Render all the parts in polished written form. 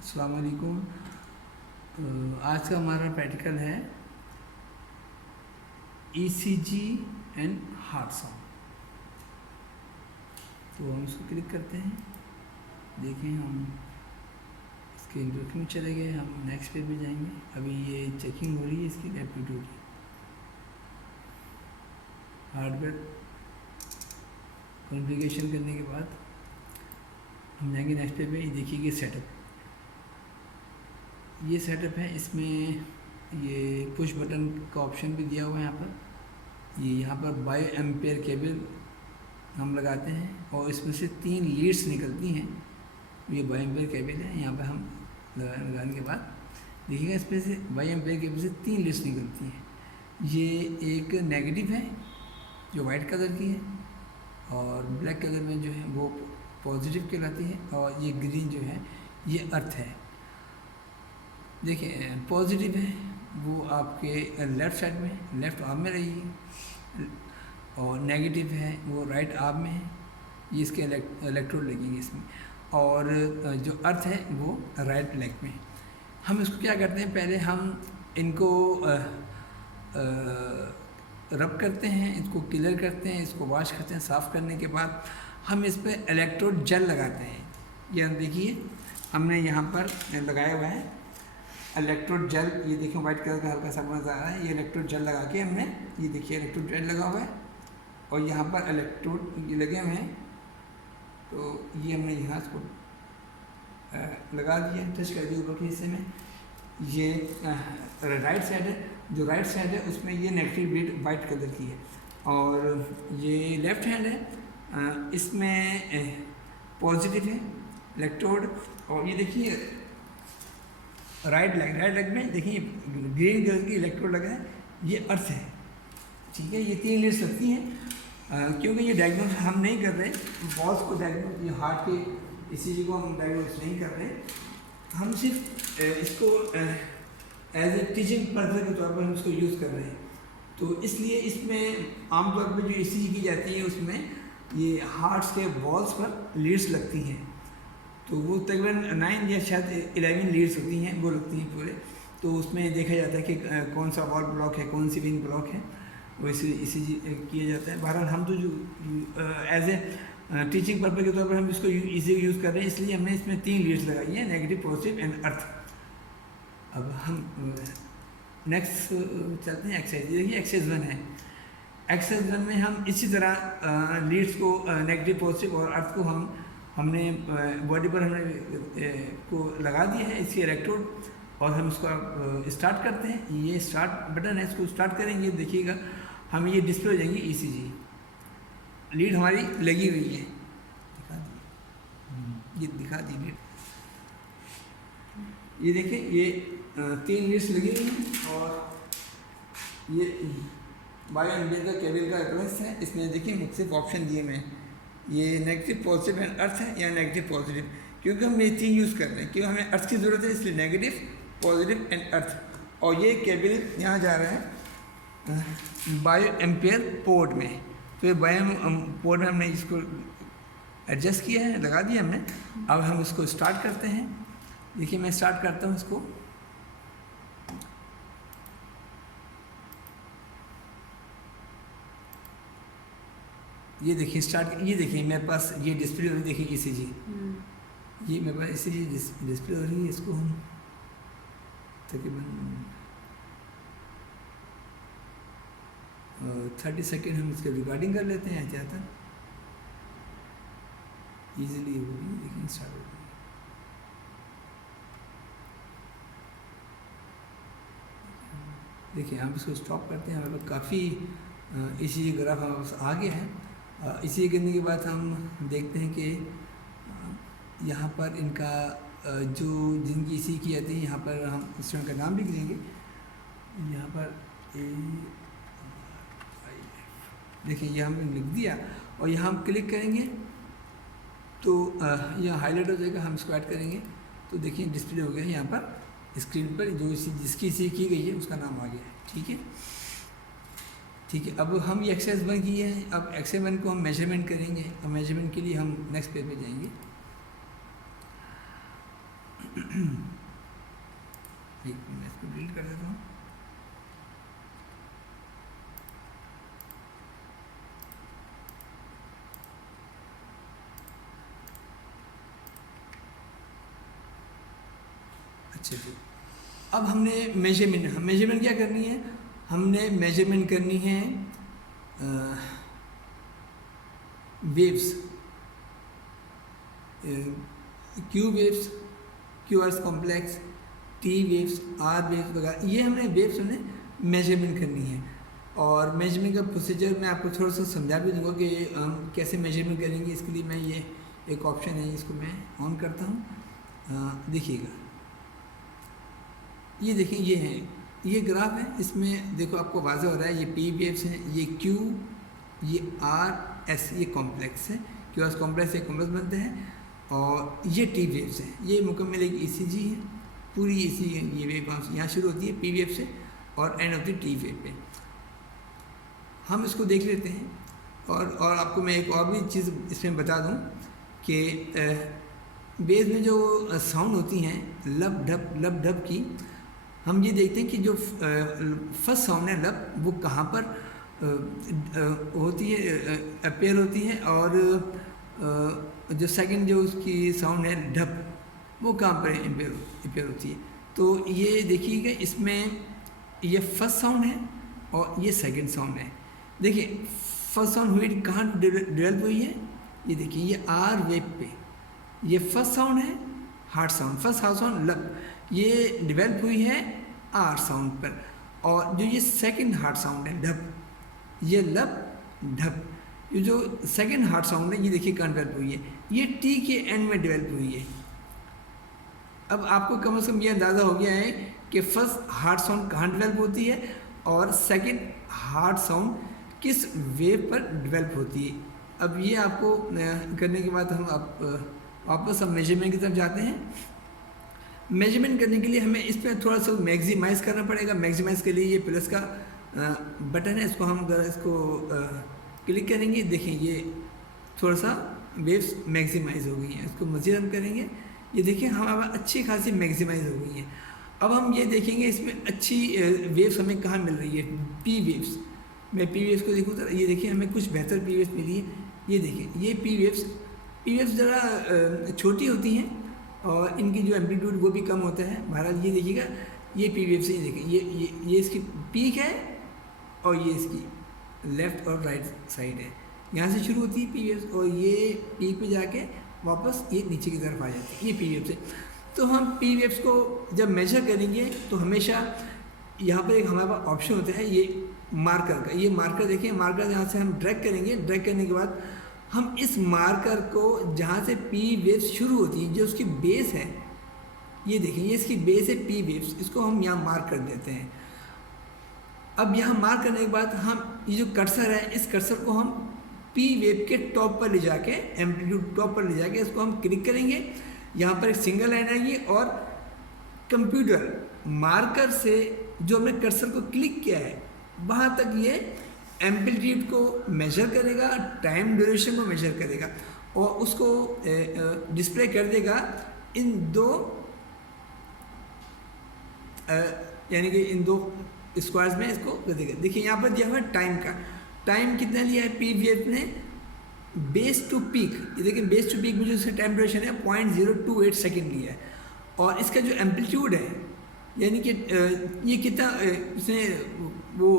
अस्सलाम वालेकुम। आज का हमारा प्रैक्टिकल है ईसीजी एंड हार्ट साउंड। तो हम इसको क्लिक करते हैं। देखिए हम इसके इंट्रोडक्शन में चले गए, हम नेक्स्ट पेज पे जाएंगे। अभी ये चेकिंग हो रही है इसकी एप्टीट्यूड की। हार्डवेयर कॉन्फ़िगरेशन करने के बाद हम जाएंगे नेक्स्ट पेज पे। ये देखिए ये सेटअप, ये सेटअप है। इसमें ये पुश बटन का ऑप्शन भी दिया हुआ है। यहाँ पर बायो एम्पेयर केबल हम लगाते हैं और इसमें से 3 लीड्स निकलती हैं। ये बायो एम्पेयर केबल है। यहाँ पर हम लगाने के बाद देखिएगा इसमें से बायो एम्पेयर केबल से 3 लीड्स निकलती हैं। ये एक नेगेटिव है जो वाइट कलर की है, और ब्लैक कलर में जो है वो पॉजिटिव कहलाती है, और ये ग्रीन जो है ये अर्थ है। देखिए पॉजिटिव है वो आपके लेफ़्ट साइड में, लेफ़्ट आर्म में रहेगी, और नेगेटिव है वो राइट आर्म में है। ये इसके इलेक्ट्रोड लगेंगे इसमें, और जो अर्थ है वो राइट लेग में। हम इसको क्या करते हैं, पहले हम इनको रब करते हैं, इसको क्लियर करते हैं, इसको वॉश करते हैं। साफ़ करने के बाद हम इस पर इलेक्ट्रोड जेल लगाते हैं। ये देखिए हमने यहाँ पर लगाया हुआ है इलेक्ट्रोड जेल। ये देखिए वाइट कलर का हल्का सा नज़र आ रहा है। ये इलेक्ट्रोड जेल लगा के हमने, ये देखिए इलेक्ट्रोड जेल लगा हुआ है, और यहाँ पर इलेक्ट्रोड लगे हुए हैं। तो ये हमने यहाँ इसको लगा दिया, टच कर दिया ऊपर के हिस्से में। ये राइट साइड है, जो राइट साइड है उसमें ये नेगेटिव बीट वाइट कलर की है, और ये लेफ्ट हैंड है, इसमें पॉजिटिव है इलेक्ट्रोड। और ये देखिए राइट लेग में देखिए ग्रीन कलर की इलेक्ट्रोड लगा है, ये अर्थ है। ठीक है, ये 3 लीड्स लगती हैं। क्योंकि ये डायग्नोस हम नहीं कर रहे वॉल्स को, डायग्नोस ये हार्ट के ईसीजी को हम डायग्नोस नहीं कर रहे। हम सिर्फ इसको एज ए टीचिंग पर्पज के तौर पर हम इसको यूज़ कर रहे हैं। तो इसलिए इसमें आमतौर पर जो ईसीजी की जाती है उसमें ये हार्ट्स के वॉल्स पर लीड्स लगती हैं। तो वो तकरीबन 9 या शायद 11 लीड्स होती हैं, वो लगती हैं पूरे। तो उसमें देखा जाता है कि कौन सा वॉल ब्लॉक है, कौन सी वेन ब्लॉक है, वो इसी किया जाता है। बहरहाल हम तो जो एज ए टीचिंग पर्पज के तौर पर हम इसको इसी यूज़ कर रहे हैं, इसलिए हमने इसमें 3 लीड्स लगाई हैं, नेगेटिव, पॉजिटिव एंड अर्थ। अब हम नेक्स्ट चलते हैं एक्सरसाइज। देखिए एक्सरसाइज 1 है। एक्सरसाइज 1 में हम इसी तरह लीड्स को नेगेटिव, पॉजिटिव और अर्थ को हमने बॉडी पर हमने को लगा दिया है इसके इलेक्ट्रोड, और हम इसको स्टार्ट करते हैं। ये स्टार्ट बटन है, इसको स्टार्ट करेंगे, देखिएगा हम ये डिस्प्ले हो जाएंगे ईसीजी। लीड हमारी लगी हुई है, दिखा दी, ये दिखा दी लीड। ये देखिए ये 3 लीड्स लगी हुई हैं, और ये बायो एम्पेयर का केबल का रेफरेंस है। इसमें देखिए मुख्तलिफ ऑप्शन दिए हुए हैं। ये नेगेटिव, पॉजिटिव एंड अर्थ है, या नेगेटिव, पॉजिटिव, क्योंकि हम ये 3 यूज़ कर रहे हैं, क्योंकि हमें अर्थ की ज़रूरत है, इसलिए नेगेटिव, पॉजिटिव एंड अर्थ। और ये केबल यहाँ जा रहा है बायो एम्पेयर पोर्ट में। तो ये बायो पोर्ट में हमने इसको एडजस्ट किया है, लगा दिया हमने। अब हम इसको स्टार्ट करते हैं। देखिए मैं स्टार्ट करता हूँ इसको। ये देखिए स्टार्ट, ये देखिए मेरे पास ये डिस्प्ले हो रही है, देखिए ईसीजी, ये मेरे पास ईसीजी डिस्प्ले हो रही है। इसको हम तकरीबन 30 सेकेंड हम इसके रिकॉर्डिंग कर लेते हैं एहतियातन, ईजिली हो रही है। लेकिन स्टार्ट हो रही है। देखिए हम इसको स्टॉप करते हैं। हमारे पास काफ़ी ईसीजी ग्राफ हमारे पास आ गया है। इसी करने के बाद हम देखते हैं कि यहाँ पर इनका जो जिनकी इसी की जाती है, यहाँ पर हम स्टूडेंट का नाम लिख देंगे। यहाँ पर देखिए ये हमने लिख दिया, और यहाँ हम क्लिक करेंगे तो यहाँ हाईलाइट हो जाएगा। हम इसको ऐड करेंगे तो देखिए डिस्प्ले हो गया है यहाँ पर स्क्रीन पर, जो जिसकी इसी की गई है उसका नाम आ गया है। ठीक है, ठीक है। अब हम ये एक्सरसाइज 1 की है। अब एक्सरसाइज 1 को हम मेजरमेंट करेंगे, और मेजरमेंट के लिए हम नेक्स्ट पेज पे जाएंगे। एक मैं इसको डिलीट कर देता हूँ। अच्छा जी, अब हमने मेजरमेंट क्या करनी है, हमने मेजरमेंट करनी है waves, Q waves, Q R complex, T waves, R waves वगैरह, ये हमने वेव्स हमने मेजरमेंट करनी है। और मेजरमेंट का प्रोसीजर मैं आपको थोड़ा सा समझा भी दूंगा कि हम कैसे मेजरमेंट करेंगे। इसके लिए मैं ये एक ऑप्शन है, इसको मैं ऑन करता हूँ। देखिएगा, ये देखिए, ये है, ये ग्राफ है, इसमें देखो आपको वाज़ह हो रहा है, ये पी वेव्स हैं, ये क्यू, ये आर एस, ये कॉम्प्लेक्स है, क्यू आर कॉम्प्लेक्स, ये कॉम्प्लेक्स बनते हैं। और ये टी वेव्स हैं, ये मुकम्मल एक ईसीजी है, पूरी इसी ये वेव यहाँ शुरू होती है पी वेव से और एंड होती है टी वेव पे। हम इसको देख लेते हैं। और आपको मैं एक और भी चीज़ इसमें बता दूं कि बेस में जो साउंड होती हैं लब ढप की, हम ये देखते हैं कि जो फर्स्ट साउंड है लब, वो कहाँ पर होती है, अपेयर होती है, और जो सेकंड जो उसकी साउंड है ढप, वो कहाँ पर अपेयर होती है। तो ये देखिएगा, इसमें ये फर्स्ट साउंड है और ये सेकंड साउंड है। देखिए फर्स्ट साउंड हुई कहाँ डेवलप हुई है, ये देखिए, ये आर वेव पे, ये फर्स्ट साउंड है hard sound, first hard sound लब, ये डेवलप हुई है आर साउंड पर। और जो ये सेकंड हार्ड साउंड है ढप, ये लब ढप, ये जो सेकंड हार्ड साउंड है, ये देखिए कहाँ डेवलप हुई है, ये टी के एंड में डेवलप हुई है। अब आपको कम से कम ये अंदाज़ा हो गया है कि फर्स्ट हार्ड साउंड कहाँ डेवलप होती है और सेकंड हार्ड साउंड किस वेव पर डेवलप होती है। अब ये आपको करने के बाद हम वापस हम मेजरमेंट की तरफ जाते हैं। मेजरमेंट करने के लिए हमें इस पर थोड़ा सा मैक्सिमाइज़ करना पड़ेगा। मैक्सिमाइज़ के लिए ये प्लस का बटन है, इसको हम अगर इसको क्लिक करेंगे, देखिए ये थोड़ा सा वेव्स मैक्सिमाइज़ हो गई हैं। इसको मज़ीद हम करेंगे, ये देखिए हमारा अच्छी खासी मैक्सिमाइज़ हो गई है। अब हम ये देखेंगे इसमें अच्छी वेव्स हमें कहाँ मिल रही है, पी वेव्स। मैं पी वेव्स को देखूँ तो ये देखिए हमें कुछ बेहतर पी वेव्स मिली है। ये देखिए, ये पी वेव्स ज़रा छोटी होती हैं और इनकी जो एम्पलीट्यूड वो भी कम होता है। बहरहाल ये देखिएगा, ये पी वेव्स है, ये देखिए, ये इसकी पीक है और ये इसकी लेफ़्ट और राइट साइड है। यहाँ से शुरू होती है पी वेव्स और ये पीक पे जाके वापस ये नीचे की तरफ आ जाती है, ये पी वेव्स है। तो हम पी वेव्स को जब मेजर करेंगे तो हमेशा यहाँ पर एक हमारे पास ऑप्शन होता है ये मार्कर का। ये मार्कर देखिए, मार्कर यहाँ से हम ड्रैग करेंगे, ड्रैग करने के बाद हम इस मार्कर को जहाँ से पी वेव्स शुरू होती है, जो उसकी बेस है, ये देखिए, ये इसकी बेस है पी वेव्स, इसको हम यहाँ मार्क कर देते हैं। अब यहाँ मार्क करने के बाद हम ये जो कर्सर है, इस कर्सर को हम पी वेव के टॉप पर ले जाके, एम्पलीट्यूड टॉप पर ले जाके इसको हम क्लिक करेंगे। यहाँ पर एक सिंगल लाइन आएगी और कंप्यूटर मार्कर से जो हमने कर्सर को क्लिक किया है वहाँ तक ये एम्पलीट्यूड को मेजर करेगा, टाइम ड्यूरेशन को मेजर करेगा और उसको डिस्प्ले कर देगा इन दो यानी कि इन दो स्क्वायर्स में इसको कर देगा। देखिए यहाँ पर दिया हुआ है टाइम का, टाइम कितना लिया है पी वेव ने, बेस टू पीक। ये देखिए बेस टू पीक में जो इसका टाइम ड्यूरेशन है 0.028 सेकेंड लिया है। और इसका जो एम्पलीट्यूड है यानी कि ये कितना इसने वो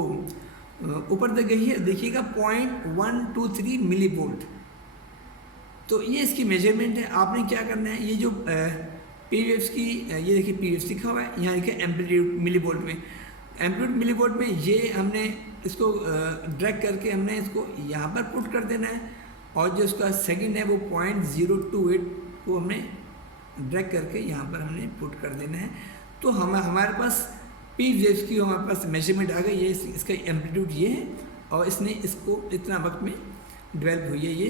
ऊपर तक गई है, देखिएगा 0.123 मिली वोल्ट। तो ये इसकी मेजरमेंट है। आपने क्या करना है, ये जो पी वेव्स की, ये देखिए पी वेव्स लिखा हुआ है, यहाँ देखिए एम्पलीट्यूड मिली वोल्ट में, एम्पलीट्यूड मिली वोल्ट में ये हमने इसको ड्रैग करके हमने इसको यहाँ पर पुट कर देना है। और जो उसका सेकंड है वो 0.028 को हमने ड्रैग करके यहाँ पर हमने पुट कर देना है। तो हमारे पास पी वेव्स की हमारे पास मेजरमेंट आ गई। ये इसका एम्पलीट्यूड ये है और इसने इसको इतना वक्त में डेवलप हुई है, ये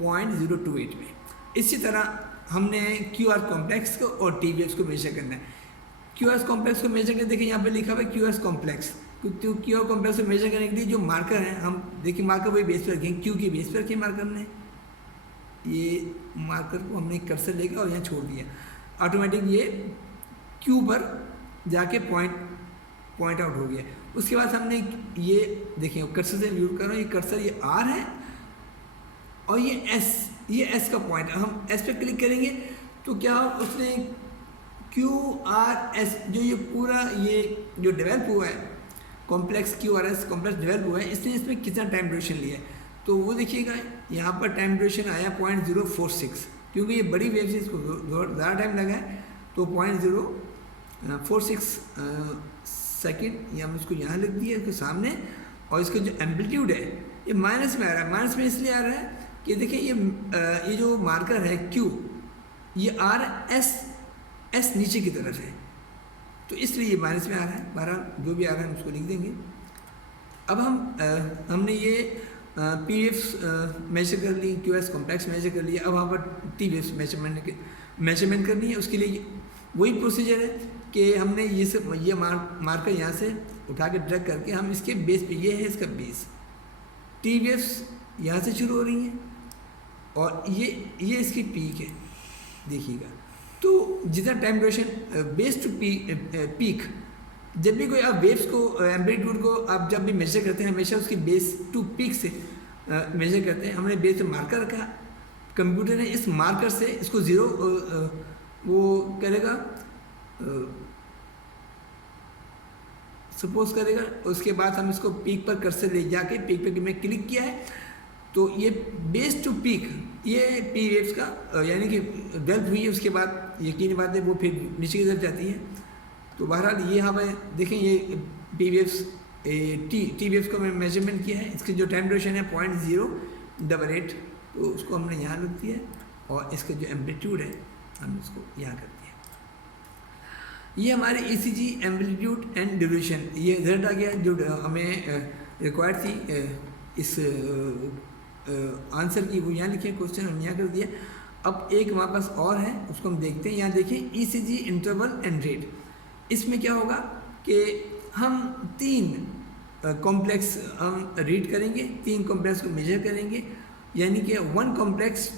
0.028 में। इसी तरह हमने क्यू आर कॉम्प्लेक्स को और टी वेव्स को मेजर करना है। क्यू आर कॉम्प्लेक्स को मेजर करके देखिए यहाँ पे लिखा हुआ है Q R complex. Q R complex को मेजर करने के लिए जो मार्कर हैं, हम देखिए मार्कर वही बेस पर रखेंगे, क्यू की बेस पर रखे मार्कर ने, ये मार्कर को हमने कर्सर लेकर और यहाँ छोड़ दिया। ऑटोमेटिक ये क्यू पर जाके पॉइंट आउट हो गया। उसके बाद हमने ये देखिए कर्सर से यूज कर रहा हूँ, ये कर्सर ये आर है और ये एस का पॉइंट, हम एस पे क्लिक करेंगे तो क्या उसने क्यू आर एस जो ये पूरा ये जो डेवलप हुआ है complex Q R S complex develop हुआ है, इसने इसमें कितना टाइम ड्यूरेशन लिया है। तो वो देखिएगा यहाँ पर टाइम ड्यूरेशन आया 0.046, क्योंकि ये बड़ी वेव से इसको ज़्यादा टाइम लगा है तो 0.046 सेकेंड, ये हम इसको यहाँ लिख दिए इसके सामने। और इसका जो एम्पलीट्यूड है ये माइनस में आ रहा है, माइनस में इसलिए आ रहा है कि देखिए ये जो मार्कर है क्यू, ये आर एस नीचे की तरफ है तो इसलिए ये माइनस में आ रहा है। बहरहाल जो भी आ रहा है हम उसको लिख देंगे। अब हमने ये पी वेव्स मेजर कर ली, क्यू एस कॉम्प्लेक्स मेजर कर लिया। अब वहाँ पर टी वेव्स मेजरमेंट करनी है। उसके लिए वही प्रोसीजर है कि हमने ये मार्कर यहाँ से उठा के ड्रैग करके हम इसके बेस पे, ये है इसका बेस, टी वेव्स यहाँ से शुरू हो रही हैं और ये इसकी पीक है देखिएगा। तो जितना time duration base to peak, जब भी कोई आप वेव्स को एम्पलीट्यूड को आप जब भी मेजर करते हैं हमेशा उसकी बेस टू पीक से मेजर करते हैं। हमने बेस पे मार्कर रखा, कंप्यूटर ने इस मार्कर से इसको ज़ीरो वो करेगा, सपोज करेगा। उसके बाद हम इसको पीक पर कर्सर ले जाके पीक पे मैं क्लिक किया है तो ये बेस टू पीक, ये पी वेव्स का यानी कि डेवलप हुई है। उसके बाद यकीनी बात है वो फिर नीचे की तरफ जाती है। तो बहरहाल ये यहाँ पर देखें, ये पी वेव्स टी वेव्स का मैंने मेजरमेंट किया है। इसकी जो टाइम ड्यूरेशन है 0.088, तो उसको हमने यहाँ रख दिया और इसका जो एम्पलीट्यूड है हमने इसको यहाँ कर दिया। ये हमारे ECG एम्पलीट्यूड एंड ड्यूरेशन ये रिजल्ट आ गया जो हमें रिक्वायर्ड थी इस आंसर की, वो यहाँ लिखे क्वेश्चन हम यहाँ कर दिया। अब एक हमारे पास और है उसको हम देखते हैं। यहाँ देखिए ECG इंटरवल एंड रेट। इसमें क्या होगा कि हम 3 कॉम्प्लेक्स हम रीड करेंगे, 3 कॉम्प्लेक्स को मेजर करेंगे, यानी कि 1 कॉम्प्लेक्स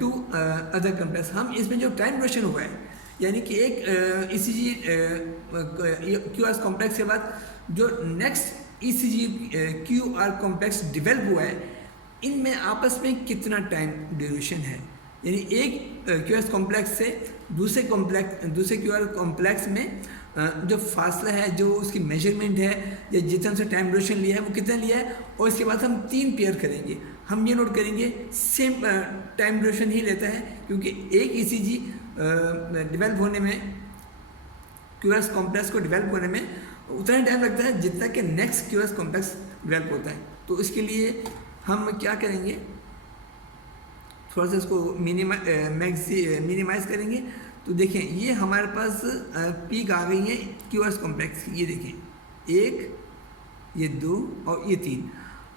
टू अदर कॉम्प्लेक्स। हम इसमें जो टाइम ड्यूरेशन हुआ है यानी कि एक ECG QRS कॉम्प्लेक्स के बाद जो next ECG QR complex develop हुआ है, इनमें आपस में कितना टाइम ड्यूरेशन है। यानी एक QRS कॉम्प्लेक्स से दूसरे QR कॉम्प्लेक्स में जो फासला है, जो उसकी मेजरमेंट है या जितना से टाइम ड्यूरेशन लिया है वो कितना लिया है, और इसके बाद हम 3 पेयर करेंगे। हम ये नोट करेंगे सेम टाइम ड्यूरेशन ही लेता है, क्योंकि एक ECG डेवलप होने में, QRS कॉम्प्लेक्स को डेवलप होने में उतना ही टाइम लगता है जितना कि नेक्स्ट QRS कॉम्प्लेक्स डेवलप होता है। तो इसके लिए हम क्या करेंगे, थोड़ा सा इसको मिनिमाइज करेंगे। तो देखें ये हमारे पास पीक आ गई है QRS कॉम्प्लेक्स की, ये देखें 1, ये 2 और ये 3।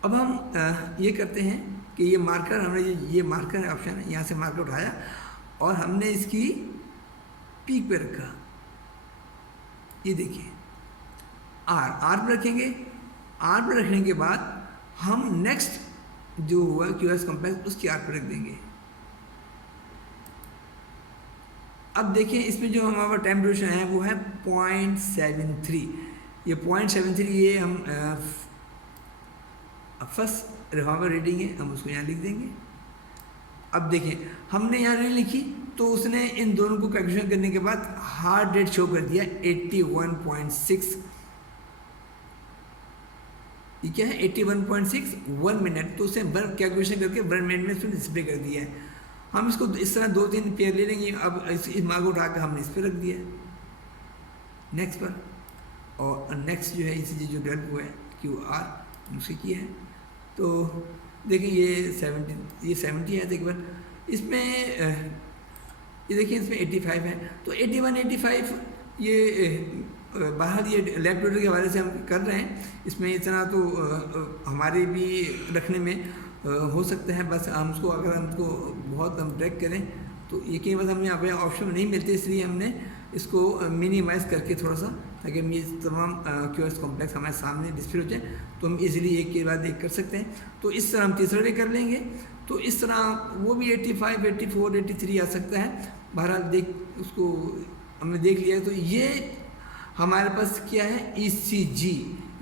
अब हम ये करते हैं कि ये मार्कर, हमने ये मार्कर है, ऑप्शन है, यहाँ से मार्कर उठाया और हमने इसकी पीक पे रखा। ये देखिए आर पर रखेंगे। आर पर रखने के बाद हम नेक्स्ट जो हुआ QRS कॉम्प्लेक्स उसकी आर पर रख देंगे। अब देखिए इसमें जो हमारा टाइम ड्यूरेशन है वो है 0.73। ये 0.73 ये हम फर्स्ट रिवॉल्वर रीडिंग है, हम उसको यहाँ लिख देंगे। अब देखें हमने यहाँ नहीं लिखी तो उसने इन दोनों को कैलकुलेशन करने के बाद हार्ट रेट शो कर दिया 81.6। ये क्या है 81.6 1 मिनट। तो उसे कैलकुलेशन करके 1 मिनट में इसमें डिस्प्ले कर दिया है। हम इसको इस तरह 2-3 पेयर ले लेंगे। अब इस मार्क को उठाकर हमने इस पर रख दिया नेक्स्ट पर, और नेक्स्ट जो है ECG जो डेवलप हुआ है QR उसे किया है। तो देखिए ये 70 है। एक बार इसमें ये देखिए इसमें 85 है। तो 81-85 ये बाहर ये लैबोरेटरी के हवाले से हम कर रहे हैं। इसमें इतना तो हमारे भी रखने में हो सकता है, बस हम उसको अगर हमको बहुत हम ट्रैक करें तो ये कई बार हमें यहाँ पे ऑप्शन नहीं मिलते, इसलिए हमने इसको मिनिमाइज़ करके थोड़ा सा, ताकि ये तमाम QRS कॉम्प्लेक्स हमारे सामने डिस्प्ले हो जाए तो हम इजीली एक के बाद एक कर सकते हैं। तो इस तरह हम तीसरा डे कर लेंगे। तो इस तरह वो भी 85, 84, 83 आ सकता है। बहरहाल देख उसको हमने देख लिया। तो ये हमारे पास क्या है, ECG,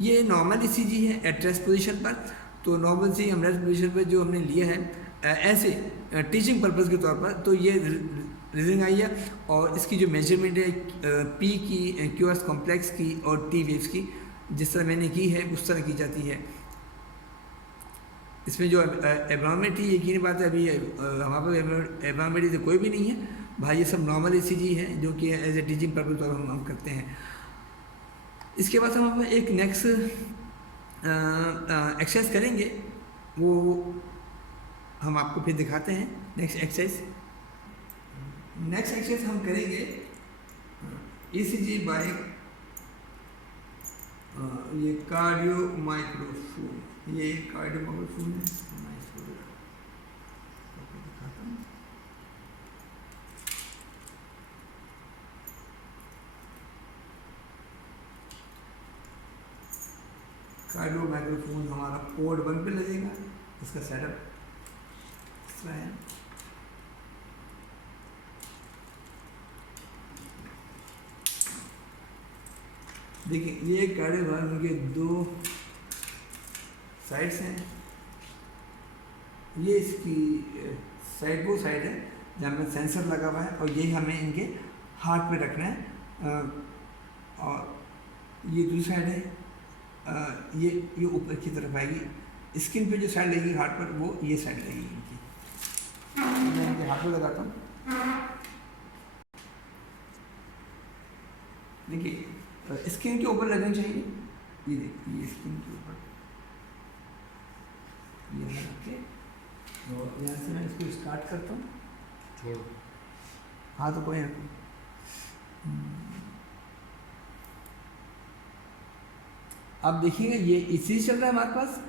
ये नॉर्मल ECG है एट रेस्ट पोजिशन पर। तो नॉर्मल से हम रेस्ट पोजिशन पर जो हमने लिया है ऐसे टीचिंग पर्पज़ के तौर पर, तो ये रीडिंग आई है। और इसकी जो मेजरमेंट है P की, QRS कॉम्प्लेक्स की और T वेव्स की, जिस तरह मैंने की है उस तरह की जाती है। इसमें जो एब्नॉर्मलिटी, यकीनी बात है अभी हमारे पास एब्नॉर्मलिटी तो कोई भी नहीं है भाई, ये सब नॉर्मल ECG है जो कि एज ए टीचिंग पर्पज़ पर हम करते हैं। इसके बाद हम एक नेक्स्ट एक्सरसाइज करेंगे, वो हम आपको फिर दिखाते हैं। नेक्स्ट एक्सरसाइज हम करेंगे ECG बाय ये कार्डियो माइक्रोफोन। ये कार्डियो माइक्रोफोन है, मैं इसको दिखाता हूँ। कार्डियो माइक्रोफोन हमारा पोर्ट 1 पे लगेगा। इसका सेटअप इस तरह है। देखिए ये कार्डियो माइक्रोफोन के 2 साइड्स हैं। ये इसकी साइड, वो साइड है जहाँ में सेंसर लगा हुआ है, और यही हमें इनके हार्ट पे रखना है। और ये दूसरी साइड है, ये ऊपर की तरफ आएगी। स्किन पे जो साइड लगेगी हार्ट पर, वो ये साइड लगेगी इनकी। मैं इनके हाथ पे लगाता हूँ। देखिए स्किन के ऊपर लगनी चाहिए। ये देखिए ये स्किन के ऊपर ये रख के, और यहाँ से मैं इसको स्टार्ट करता हूँ। छोड़ हाँ तो कोई अब देखिएगा ये इसी चल रहा है हमारे पास।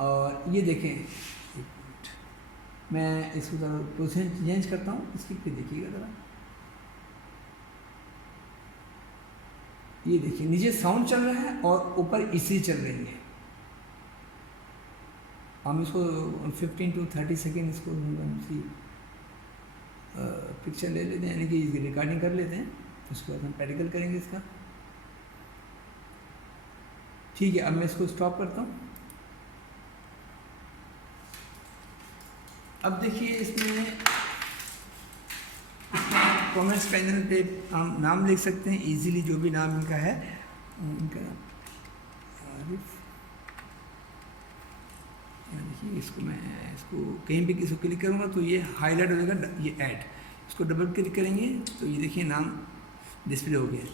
और ये देखें, मैं इसको ज़रा पोजीशन चेंज करता हूँ इसकी, फिर देखिएगा ज़रा। ये देखिए नीचे साउंड चल रहा है और ऊपर इसी चल रही है। हम इसको 15 to 30 सेकेंड इसको पिक्चर ले लेते हैं, यानी कि इसकी रिकॉर्डिंग कर लेते हैं। उसके बाद हम प्रैक्टिकल करेंगे इसका। ठीक है, अब मैं इसको स्टॉप करता हूँ। अब देखिए इसमें कमेंट्स पैनल पे हम नाम लिख सकते हैं इजीली, जो भी नाम इनका है। इनका देखिए इसको मैं इसको कहीं भी इसको क्लिक करूँगा तो ये हाईलाइट हो जाएगा, ये ऐड। इसको डबल क्लिक करेंगे तो ये देखिए नाम डिस्प्ले हो गया।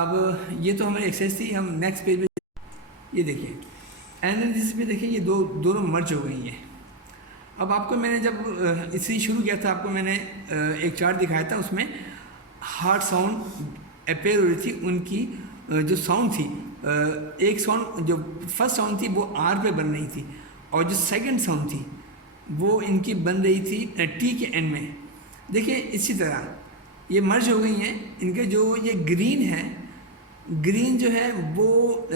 अब ये तो हमारी एक्सरसाइज थी। हम नेक्स्ट पेज पे ये देखिए एनालिसिस पे देखिए ये दोनों मर्ज हो गई हैं। अब आपको मैंने जब इसे शुरू किया था, आपको मैंने एक चार्ट दिखाया था, उसमें हार्ट साउंड अपेयर हो रही थी। उनकी जो साउंड थी, एक साउंड जो फर्स्ट साउंड थी वो आर पे बन रही थी, और जो सेकंड साउंड थी वो इनकी बन रही थी टी के एंड में। देखिए इसी तरह ये मर्ज हो गई हैं। इनके जो ये ग्रीन है, ग्रीन जो है वो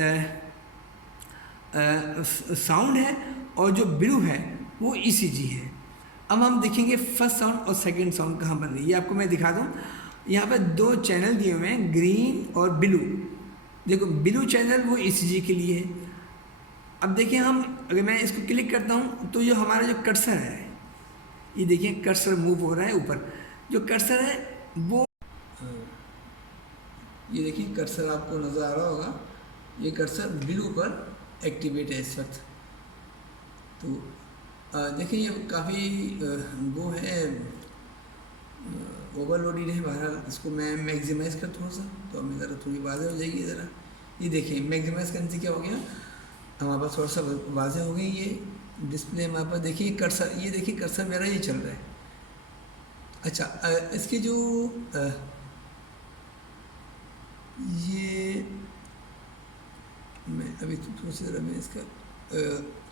साउंड है, और जो ब्लू है वो ECG है। अब हम देखेंगे फर्स्ट साउंड और सेकंड साउंड कहाँ बन रही है। ये आपको मैं दिखा दूँ। यहाँ पे 2 चैनल दिए हुए हैं, ग्रीन और ब्लू। देखो ब्लू चैनल वो ECG के लिए है। अब देखिए हम अगर मैं इसको क्लिक करता हूँ तो जो हमारा जो कर्सर है, ये देखिए कर्सर मूव हो रहा है ऊपर। जो कर्सर है वो ये देखिए कर्सर आपको नज़र आ रहा होगा। ये कर्सर ब्लू पर एक्टिवेट है इस वक्त। तो देखिए ये काफ़ी वो है, ओवरलोडेड है। बहरहाल इसको मैं मैक्सिमाइज़ कर थोड़ा सा, तो हमें ज़रा थोड़ी वाज़ेह हो जाएगी ज़रा। ये देखिए मैक्सिमाइज़ करने से क्या हो गया, हमारे पास थोड़ा सा वाज़ेह हो गई ये डिस्प्ले हमारे पास। देखिए कर्सर, ये देखिए कर्सर मेरा ये चल रहा है। अच्छा इसकी जो ये मैं अभी तो थोड़ा सा ज़रा मैं इसका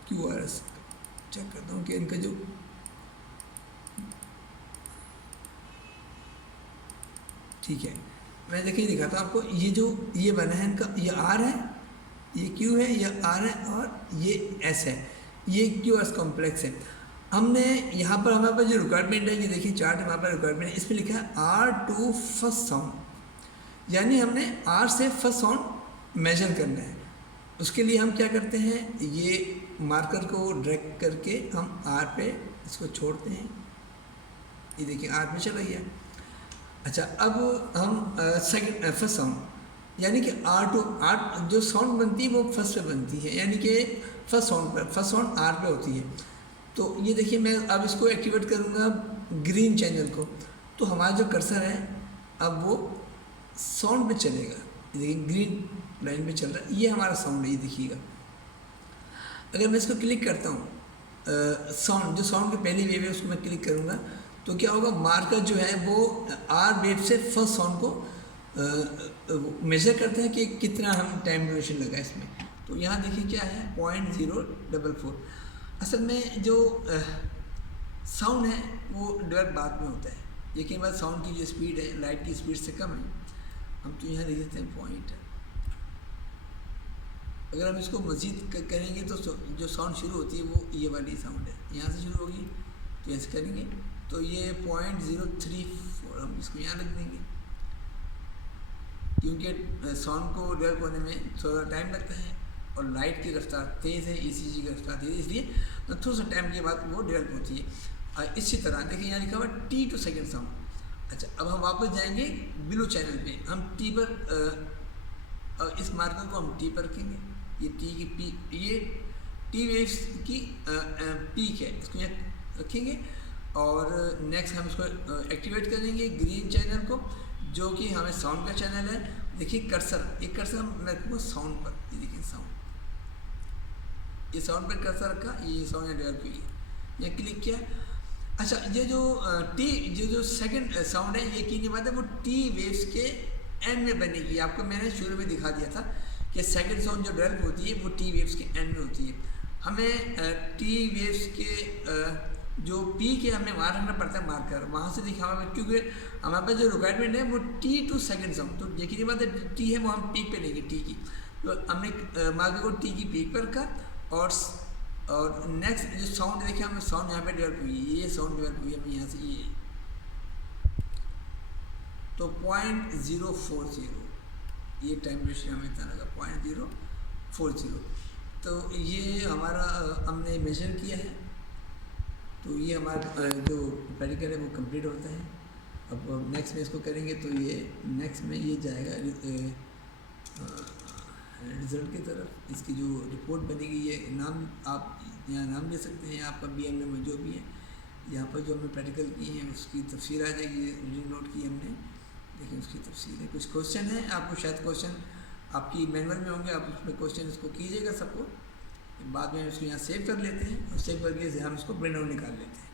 QRS चेक करता हूँ कि इनका जो ठीक है, मैं देखिए दिखाता हूँ आपको। ये जो ये बना है इनका, ये R है, ये Q है, ये R है, और ये S है। ये क्यूआरएस कॉम्प्लेक्स है। हमने यहाँ पर हमारे पास जो रिक्वायरमेंट है, ये देखिए चार्ट हमारे पास रिक्वायरमेंट है, इसमें लिखा है R2 फर्स्ट साउंड, यानी हमने R से फर्स्ट साउंड मेजर करना है। उसके लिए हम क्या करते हैं, ये मार्कर को ड्रैग करके हम R पे इसको छोड़ते हैं, ये देखिए R पे चला गया। अच्छा, अब हम सेकंड फर्स्ट साउंड, यानी कि R2 जो साउंड बनती है वो फर्स्ट पे बनती है, यानी कि फर्स्ट साउंड R पे होती है। तो ये देखिए मैं अब इसको एक्टिवेट करूँगा ग्रीन चैनल को, तो हमारा जो कर्सर है अब वो साउंड पे चलेगा, ये देखिए ग्रीन लाइन पे चल रहा है, ये हमारा साउंड है, ये देखिएगा। अगर मैं इसको क्लिक करता हूँ साउंड, जो साउंड की पहली वेव है उसको मैं क्लिक करूँगा, तो क्या होगा, मार्कर जो है वो R वेव से फर्स्ट साउंड को मेजर करते हैं कि कितना हम टाइम ड्यूरेशन लगा इसमें। तो यहाँ देखिए क्या है 0.044। असल में जो साउंड है वो डेवलप बाद में होता है, लेकिन बाद साउंड की जो स्पीड है लाइट की स्पीड से कम है। हम तो यहाँ लिख देते हैं पॉइंट। अगर हम इसको मज़ीद करेंगे तो जो साउंड शुरू होती है वो ये वाली साउंड है, यहाँ से शुरू होगी, तो ऐसे करेंगे तो ये 0.034 हम इसको यहाँ रख देंगे, क्योंकि साउंड को डेवलप होने में थोड़ा टाइम लगता है और लाइट की रफ्तार तेज़ है, ECG की रफ्तार तेज़ है, इसलिए थोड़ा सा टाइम के बाद वो डेवलप होती है। इसी तरह देखिए यहाँ लिखा हुआ T2 सेकेंड साउंड। अच्छा, अब हम वापस जाएंगे ब्लू चैनल पे, हम T पर इस मार्कर को हम T पर रखेंगे, ये T की पीक, ये T वेव्स की पीक है, इसको यहाँ रखेंगे और नेक्स्ट हम इसको एक्टिवेट करेंगे ग्रीन चैनल को, जो कि हमें साउंड का चैनल है। देखिए कर्सर, एक कर्सर हम रखूँगा साउंड पर, ये देखिए साउंड, ये साउंड पर कर्सर रखा, ये साउंड यहाँ डेवलप हुई है, यहाँ क्लिक किया। अच्छा, ये जो सेकंड साउंड है, ये की बात है वो T वेव्स के एंड में बनेगी। आपको मैंने शुरू में दिखा दिया था कि सेकंड साउंड जो डेवलप होती है वो T वेव्स के एंड में होती है। हमें T वेव्स के जो पीक है हमें वहाँ रखना पड़ता है मार्कर, वहाँ से दिखा हमें, क्योंकि हमारे पास जो रिक्वायरमेंट है वो T2 सेकंड साउंड, तो यकीनी बात है T है वो हम पीक पे लेंगे T की, तो हमने मार्कर को T की पीक पर रखा और नेक्स्ट जो साउंड देखिए हमें साउंड यहाँ पे डेवलप हुई है, ये साउंड डेवलप हुई है हमें यहाँ से, ये तो 0.040 ये टाइम ड्यूरेशन हमें इतना लगा 0.040। तो ये हमारा हमने मेजर किया है, तो ये हमारा जो प्रैक्टिकल है वो कंप्लीट होता है। अब नेक्स्ट में इसको करेंगे तो ये नेक्स्ट में ये जाएगा रिज़ल्ट की तरफ, इसकी जो रिपोर्ट बनेगी, ये नाम आप यहाँ नाम ले सकते हैं, आपका BM नंबर जो भी है, यहाँ पर जो हमने प्रैक्टिकल की है उसकी तफसीर आ जाएगी, रीडिंग नोट की हमने, देखिए उसकी तफसीर है। कुछ क्वेश्चन है, आपको शायद क्वेश्चन आपकी मैनुअल में होंगे, आप उसमें क्वेश्चन इसको कीजिएगा सबको, बाद में इसको यहाँ सेव कर लेते हैं और सेव करके हम इसको प्रिंट आउट निकाल लेते हैं।